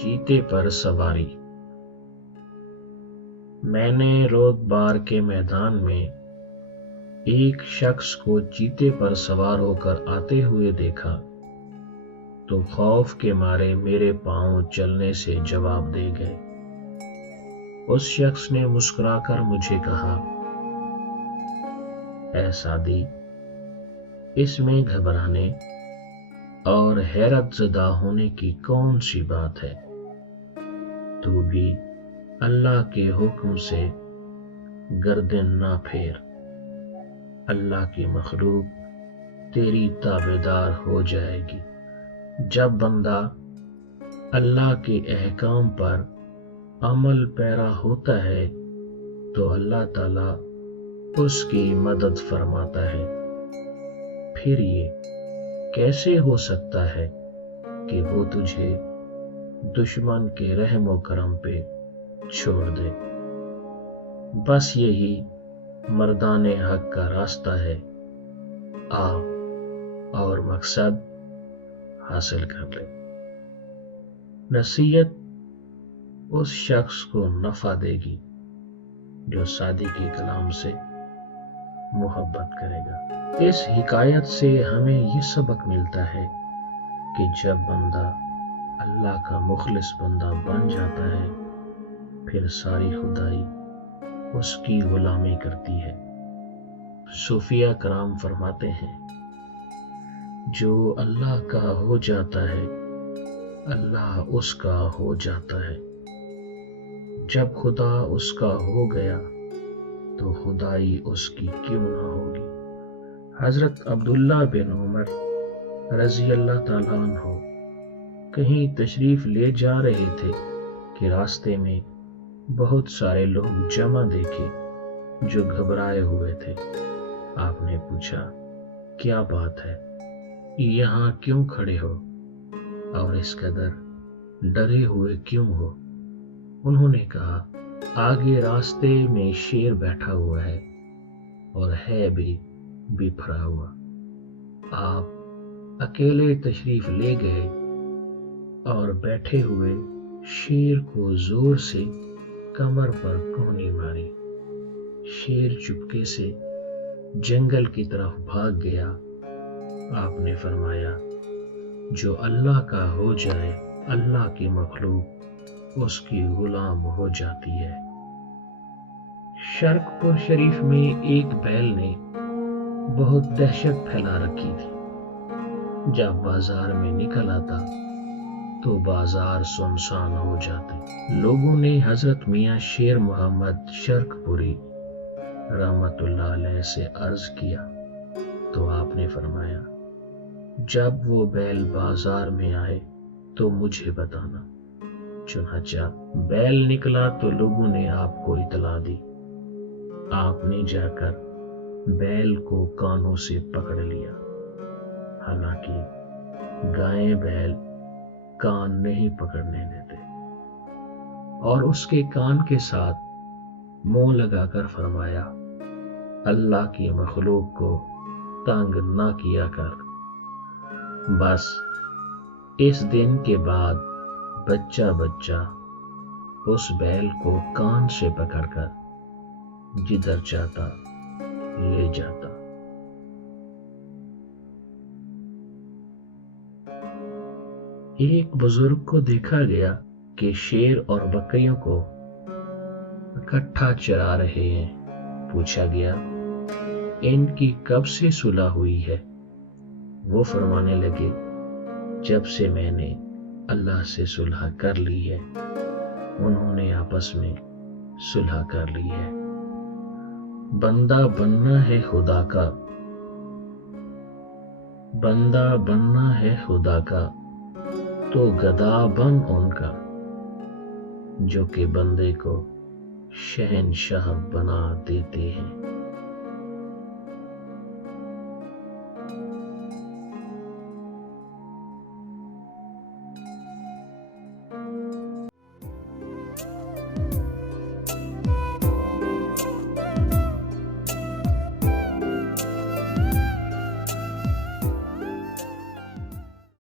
चीते पर सवारी। मैंने रोदबार के मैदान में एक शख्स को चीते पर सवार होकर आते हुए देखा तो खौफ के मारे मेरे पांव चलने से जवाब दे गए। उस शख्स ने मुस्कुराकर मुझे कहा, ऐ सादी, इसमें घबराने और हैरत ज़दा होने की कौन सी बात है। तू भी अल्लाह के हुक्म से गर्दन ना फेर। अल्लाह की मखलूक तेरी ताबेदार हो जाएगी। जब बंदा अल्लाह के अहकाम पर अमल पैरा होता है तो अल्लाह ताला उसकी मदद फरमाता है। फिर ये कैसे हो सकता है कि वो तुझे दुश्मन के रहम व करम पे छोड़ दे। बस यही मर्दाने हक का रास्ता है। आ और मकसद हासिल कर ले। नसीहत उस शख्स को नफा देगी जो सादी के कलाम से मोहब्बत करेगा। इस हिकायत से हमें ये सबक मिलता है कि जब बंदा अल्लाह का मुखलिस बंदा बन जाता है फिर सारी खुदाई उसकी गुलामी करती है। सूफिया कराम फरमाते हैं, जो अल्लाह का हो जाता है अल्लाह उसका हो जाता है। जब खुदा उसका हो गया तो खुदाई उसकी क्यों ना होगी। हजरत अब्दुल्ला बिन उमर रजी अल्लाह ताला अन्हु कहीं तशरीफ ले जा रहे थे कि रास्ते में बहुत सारे लोग जमा देखे जो घबराए हुए थे। आपने पूछा, क्या बात है, यहाँ क्यों खड़े हो और इस कदर डरे हुए क्यों हो। उन्होंने कहा, आगे रास्ते में शेर बैठा हुआ है और है भी बिफरा हुआ। आप अकेले तशरीफ ले गए और बैठे हुए शेर को जोर से कमर पर कोहनी मारी। शेर चुपके से जंगल की तरफ भाग गया। आपने फरमाया, जो अल्लाह का हो जाए अल्लाह की मखलूक उसकी गुलाम हो जाती है। शर्कपुर शरीफ में एक बैल ने बहुत दहशत फैला रखी थी। जब बाजार में निकल आता तो बाजार सुनसान हो जाते। लोगों ने हजरत मियाँ शेर मोहम्मद शर्कपुरी रहमतुल्लाह अलैह से अर्ज किया तो आपने फरमाया, जब वो बैल बाजार में आए तो मुझे बताना। चुनाचा बैल निकला तो लोगों ने आपको इतला दी। आपने जाकर बैल को कानों से पकड़ लिया। हालांकि गायें बैल कान नहीं पकड़ने देते और उसके कान के साथ मुंह लगाकर फरमाया, अल्लाह की मखलूक को तंग ना किया कर। बस इस दिन के बाद बच्चा बच्चा उस बैल को कान से पकड़कर जिधर चाहता ले जाता। एक बुजुर्ग को देखा गया कि शेर और बकरियों को इकट्ठा चरा रहे हैं। पूछा गया, इनकी कब से सुलह हुई है। वो फरमाने लगे, जब से मैंने अल्लाह से सुलह कर ली है। उन्होंने आपस में सुलह कर ली है। बंदा बनना है खुदा का, बंदा बनना है खुदा का, तो गधा बन उनका, जो कि बंदे को शहनशाह बना देते हैं।